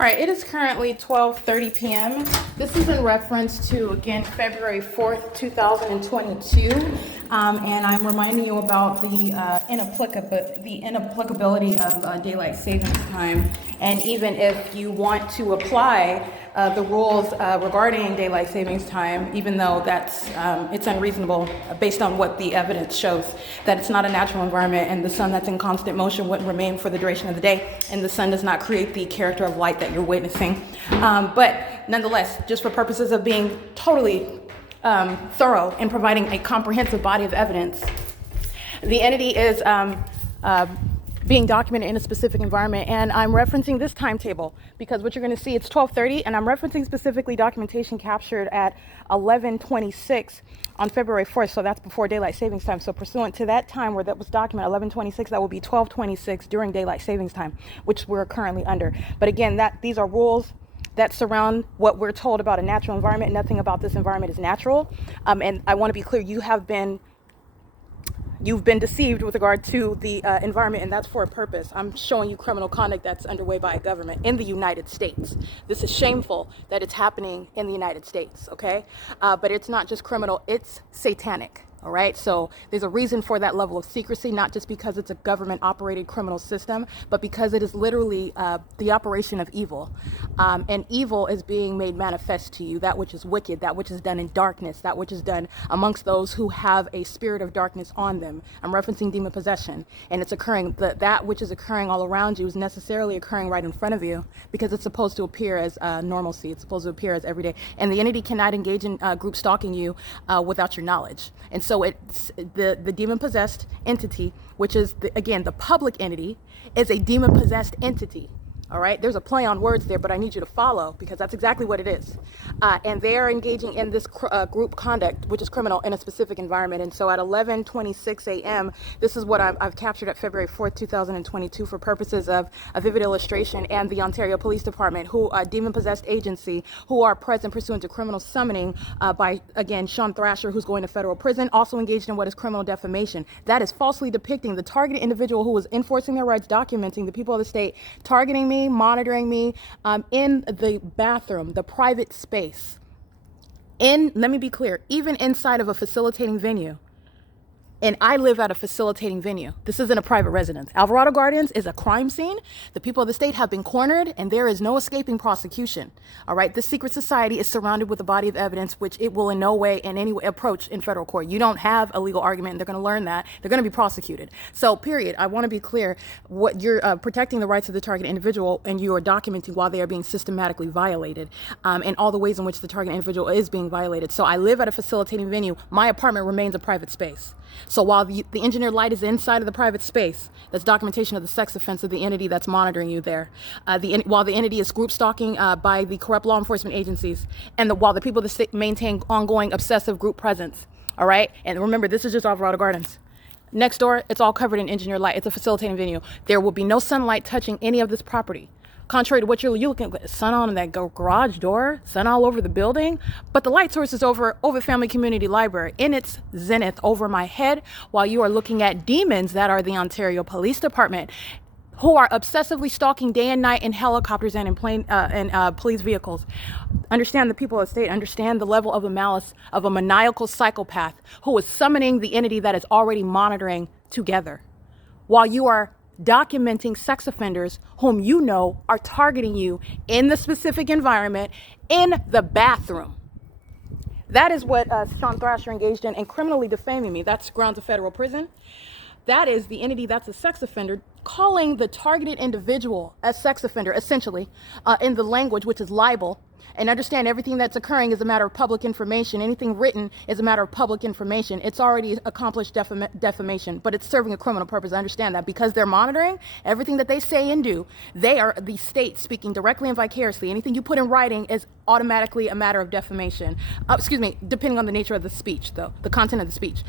All right, it is currently 12:30 p.m. This is in reference to, again, February 4th, 2022, and I'm reminding you about the inapplicability of daylight savings time. And even if you want to apply the rules regarding daylight savings time, even though it's unreasonable based on what the evidence shows, that it's not a natural environment and the sun that's in constant motion wouldn't remain for the duration of the day, and the sun does not create the character of light that you're witnessing. But nonetheless, just for purposes of being totally thorough and providing a comprehensive body of evidence, the entity is being documented in a specific environment, and I'm referencing this timetable because what you're going to see, it's 12:30, and I'm referencing specifically documentation captured at 11:26 on February 4th, so that's before daylight savings time. So pursuant to that time where that was documented, 11:26, that will be 12:26 during daylight savings time, which we're currently under. But again, these are rules that surround what we're told about a natural environment. Nothing about this environment is natural, and I want to be clear, you've been deceived with regard to the environment, and that's for a purpose. I'm showing you criminal conduct that's underway by a government in the United States. This is shameful that it's happening in the United States, okay? But it's not just criminal, it's satanic. All right, so there's a reason for that level of secrecy, not just because it's a government operated criminal system, but because it is literally the operation of evil. And evil is being made manifest to you, that which is wicked, that which is done in darkness, that which is done amongst those who have a spirit of darkness on them. I'm referencing demon possession, and it's occurring, that which is occurring all around you is necessarily occurring right in front of you because it's supposed to appear as normalcy, it's supposed to appear as everyday. And the entity cannot engage in group stalking you without your knowledge. And so it's the demon-possessed entity, which is, again, the public entity, is a demon-possessed entity. All right, there's a play on words there, but I need you to follow because that's exactly what it is. And they are engaging in this group conduct, which is criminal, in a specific environment. And so at 11:26 a.m., this is what I've captured at February 4th, 2022 for purposes of a vivid illustration, and the Ontario Police Department, who are demon-possessed agency, who are present pursuant to criminal summoning by, again, Sean Thrasher, who's going to federal prison, also engaged in what is criminal defamation. That is falsely depicting the targeted individual who was enforcing their rights, documenting the people of the state, targeting me, monitoring me in the bathroom, the private space. Let me be clear, even inside of a facilitating venue. And I live at a facilitating venue. This isn't a private residence. Alvarado Gardens is a crime scene. The people of the state have been cornered, and there is no escaping prosecution. All right, this secret society is surrounded with a body of evidence which it will in no way, in any way, approach in federal court. You don't have a legal argument, and they're going to learn that. They're going to be prosecuted. So, period. I want to be clear. What you're protecting the rights of the target individual, and you are documenting while they are being systematically violated, and all the ways in which the target individual is being violated. So, I live at a facilitating venue. My apartment remains a private space. So while the engineered light is inside of the private space, that's documentation of the sex offense of the entity that's monitoring you there. While the entity is group stalking by the corrupt law enforcement agencies, and while the people of the state maintain ongoing obsessive group presence. All right, and remember, this is just Alvarado Gardens. Next door, it's all covered in engineered light. It's a facilitating venue. There will be no sunlight touching any of this property. Contrary to what you're looking at, sun on that garage door, sun all over the building, but the light source is over Family Community Library in its zenith over my head, while you are looking at demons that are the Ontario Police Department, who are obsessively stalking day and night in helicopters and in police vehicles. Understand the people of the state, understand the level of the malice of a maniacal psychopath who is summoning the entity that is already monitoring together, while you are documenting sex offenders whom you know are targeting you in the specific environment in the bathroom. That is what Sean Thrasher engaged in, and criminally defaming me. That's grounds of federal prison. That is the entity that's a sex offender calling the targeted individual a sex offender, essentially, in the language which is libel. And understand, everything that's occurring is a matter of public information. Anything written is a matter of public information. It's already accomplished defamation, but it's serving a criminal purpose. I understand that because they're monitoring everything that they say and do. They are the state speaking directly and vicariously. Anything you put in writing is automatically a matter of defamation. Depending on the nature of the speech, though, the content of the speech.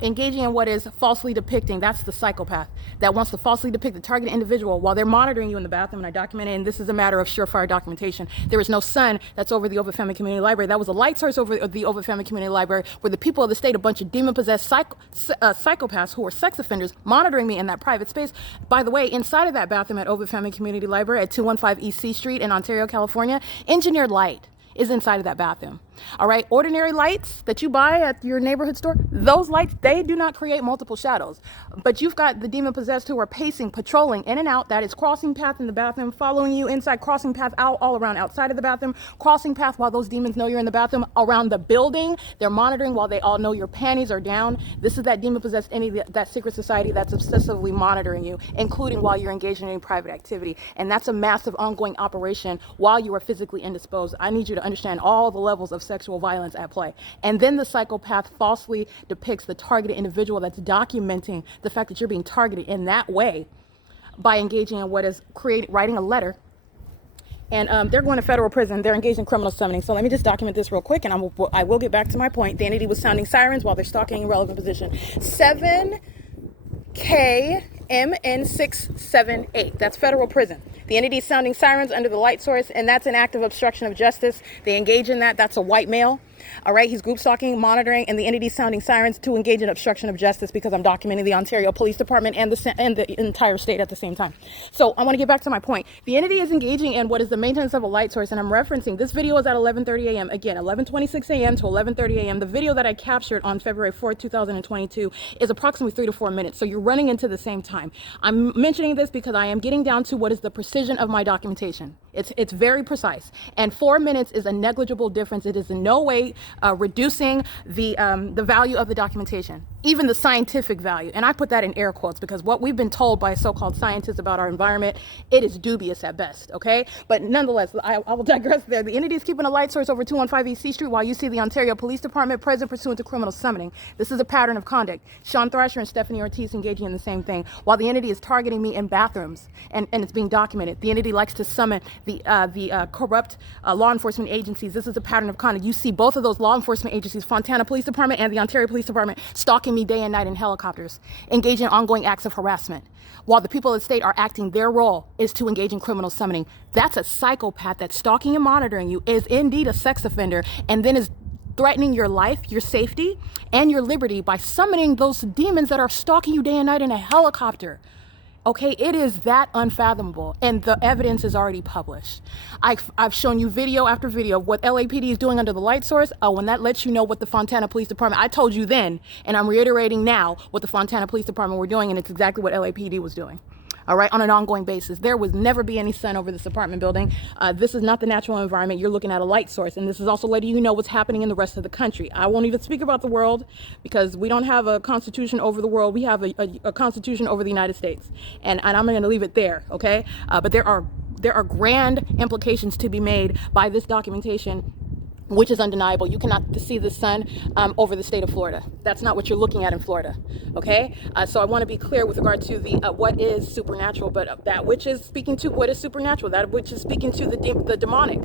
Engaging in what is falsely depicting, that's the psychopath that wants to falsely falsely depict the targeted individual while they're monitoring you in the bathroom, and I document it, and this is a matter of surefire documentation. There is no sun that's over the Ovid Family Community Library. That was a light source over the Ovid Family Community Library, where the people of the state, a bunch of demon-possessed psychopaths who are sex offenders, monitoring me in that private space. By the way, inside of that bathroom at Ovid Family Community Library at 215 East C Street in Ontario, California, engineered light is inside of that bathroom. All right, ordinary lights that you buy at your neighborhood store, those lights, they do not create multiple shadows. But you've got the demon possessed who are pacing, patrolling in and out. That is crossing path in the bathroom, following you inside, crossing path out all around outside of the bathroom, crossing path while those demons know you're in the bathroom, around the building. They're monitoring while they all know your panties are down. This is that demon possessed entity, that secret society that's obsessively monitoring you, including while you're engaged in any private activity. And that's a massive ongoing operation while you are physically indisposed. I need you to understand all the levels of sexual violence at play. And then the psychopath falsely depicts the targeted individual that's documenting the fact that you're being targeted in that way by engaging in what is writing a letter. And they're going to federal prison. They're engaged in criminal summoning. So let me just document this real quick, and I will get back to my point. The entity was sounding sirens while they're stalking in relevant position. 7KMN678. That's federal prison. The entity is sounding sirens under the light source, and that's an act of obstruction of justice. They engage in that. That's a white male. All right, he's group stalking, monitoring, and the entity is sounding sirens to engage in obstruction of justice because I'm documenting the Ontario Police Department and the entire state at the same time. So I want to get back to my point. The entity is engaging in what is the maintenance of a light source, and I'm referencing this video is at 11:30 a.m. Again, 11:26 a.m. to 11:30 a.m. The video that I captured on February 4th, 2022 is approximately 3 to 4 minutes. So you're running into the same time. I'm mentioning this because I am getting down to what is the precision of my documentation. It's very precise, and 4 minutes is a negligible difference. It is in no way reducing the value of the documentation, even the scientific value. And I put that in air quotes because what we've been told by so-called scientists about our environment, it is dubious at best, okay? But nonetheless, I will digress there. The entity is keeping a light source over 215 East C Street while you see the Ontario Police Department present pursuant to criminal summoning. This is a pattern of conduct. Sean Thrasher and Stephanie Ortiz engaging in the same thing while the entity is targeting me in bathrooms, and it's being documented. The entity likes to summon the corrupt law enforcement agencies. This is a pattern of conduct. You see both of those law enforcement agencies, Fontana Police Department and the Ontario Police Department, stalking me day and night in helicopters, engaging in ongoing acts of harassment, while the people of the state are acting their role is to engage in criminal summoning. That's a psychopath that's stalking and monitoring you, is indeed a sex offender, and then is threatening your life, your safety, and your liberty by summoning those demons that are stalking you day and night in a helicopter. Okay, it is that unfathomable, and the evidence is already published. I've shown you video after video of what LAPD is doing under the light source. Oh, and that lets you know what the Fontana Police Department, I told you then, and I'm reiterating now what the Fontana Police Department were doing, and it's exactly what LAPD was doing. All right, on an ongoing basis. There would never be any sun over this apartment building. This is not the natural environment. You're looking at a light source, and this is also letting you know what's happening in the rest of the country. I won't even speak about the world because we don't have a constitution over the world. We have a constitution over the United States, and I'm going to leave it there, okay? But there are grand implications to be made by this documentation, which is undeniable. You cannot see the sun over the state of Florida. That's not what you're looking at in Florida, okay? So I want to be clear with regard to the what is supernatural, but that which is speaking to what is supernatural, that which is speaking to the demonic.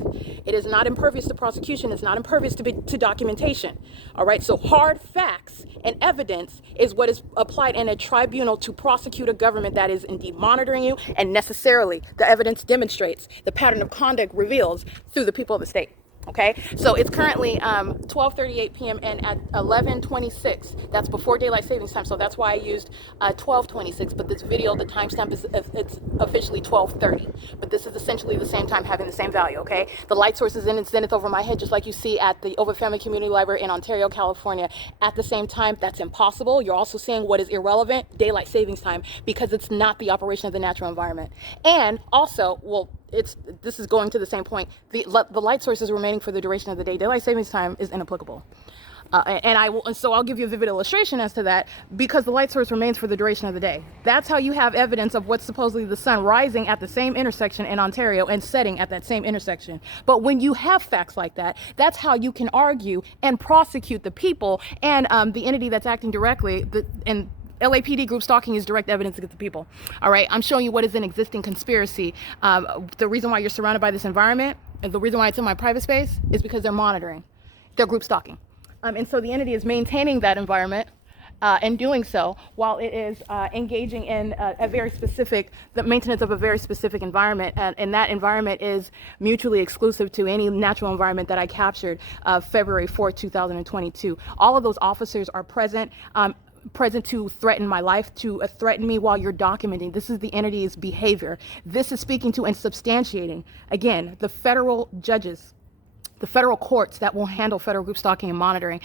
It is not impervious to prosecution. It's not impervious to documentation, all right? So hard facts and evidence is what is applied in a tribunal to prosecute a government that is indeed monitoring you, and necessarily the evidence demonstrates, the pattern of conduct reveals through the people of the state. Okay, so it's currently 12:38 p.m. and at 11:26, that's before daylight savings time. So that's why I used 12:26. But this video, the timestamp is it's officially 12:30. But this is essentially the same time, having the same value. Okay, the light source is in its zenith over my head, just like you see at the Ovid Family Community Library in Ontario, California. At the same time, that's impossible. You're also seeing what is irrelevant, daylight savings time, because it's not the operation of the natural environment. And also, well, this is going to the same point. The light source is remaining for the duration of the day. Daylight savings time is inapplicable. So I'll give you a vivid illustration as to that, because the light source remains for the duration of the day. That's how you have evidence of what's supposedly the sun rising at the same intersection in Ontario and setting at that same intersection. But when you have facts like that, that's how you can argue and prosecute the people and the entity that's acting directly. And LAPD group stalking is direct evidence against the people. All right, I'm showing you what is an existing conspiracy. The reason why you're surrounded by this environment, and the reason why it's in my private space, is because they're monitoring. They're group stalking. And so the entity is maintaining that environment in doing so, while it is engaging in the maintenance of a very specific environment, and that environment is mutually exclusive to any natural environment that I captured February 4th, 2022. All of those officers are present. Present to threaten my life, to threaten me while you're documenting. This is the entity's behavior. This is speaking to and substantiating, again, the federal judges, the federal courts that will handle federal group stalking and monitoring,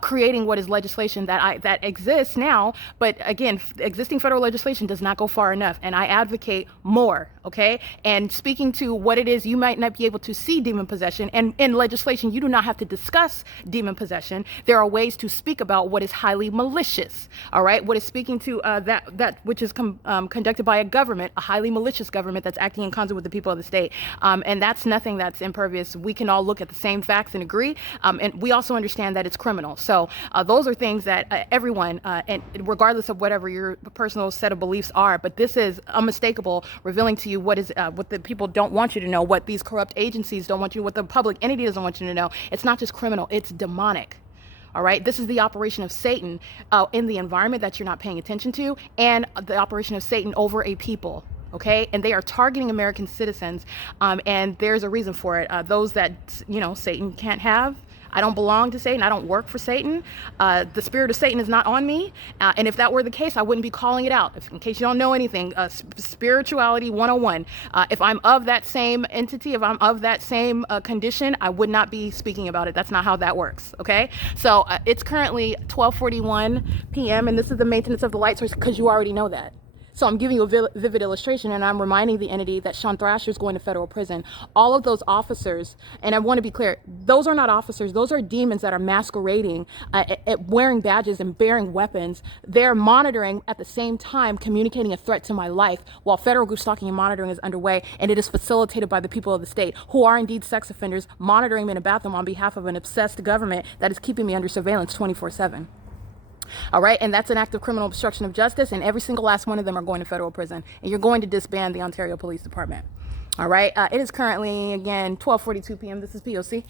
creating what is legislation that exists now. But again, existing federal legislation does not go far enough, and I advocate more. Okay, and speaking to what it is, you might not be able to see demon possession, and in legislation, you do not have to discuss demon possession. There are ways to speak about what is highly malicious. All right, what is speaking to that which is conducted by a government, a highly malicious government that's acting in concert with the people of the state, and that's nothing that's impervious. We can all look at the same facts and agree, and we also understand that it's criminal. So those are things that everyone, and regardless of whatever your personal set of beliefs are, but this is unmistakable, revealing to you what the people don't want you to know, what these corrupt agencies don't want you, what the public entity doesn't want you to know. It's not just criminal, it's demonic. All right, this is the operation of Satan in the environment that you're not paying attention to, and the operation of Satan over a people. Okay, and they are targeting American citizens, and there's a reason for it. Those that, Satan can't have. I don't belong to Satan. I don't work for Satan. The spirit of Satan is not on me. And if that were the case, I wouldn't be calling it out. In case you don't know anything, spirituality 101. If I'm of that same entity, if I'm of that same condition, I would not be speaking about it. That's not how that works. Okay. So it's currently 12:41 p.m. and this is the maintenance of the light source, because you already know that. So I'm giving you a vivid illustration, and I'm reminding the entity that Sean Thrasher is going to federal prison. All of those officers, and I want to be clear, those are not officers. Those are demons that are masquerading, wearing badges and bearing weapons. They're monitoring at the same time, communicating a threat to my life while federal group stalking and monitoring is underway, and it is facilitated by the people of the state, who are indeed sex offenders, monitoring me in a bathroom on behalf of an obsessed government that is keeping me under surveillance 24/7. All right, and that's an act of criminal obstruction of justice, and every single last one of them are going to federal prison, and you're going to disband the Ontario Police Department. All right, it is currently, again, 12:42 p.m. This is P.O.C.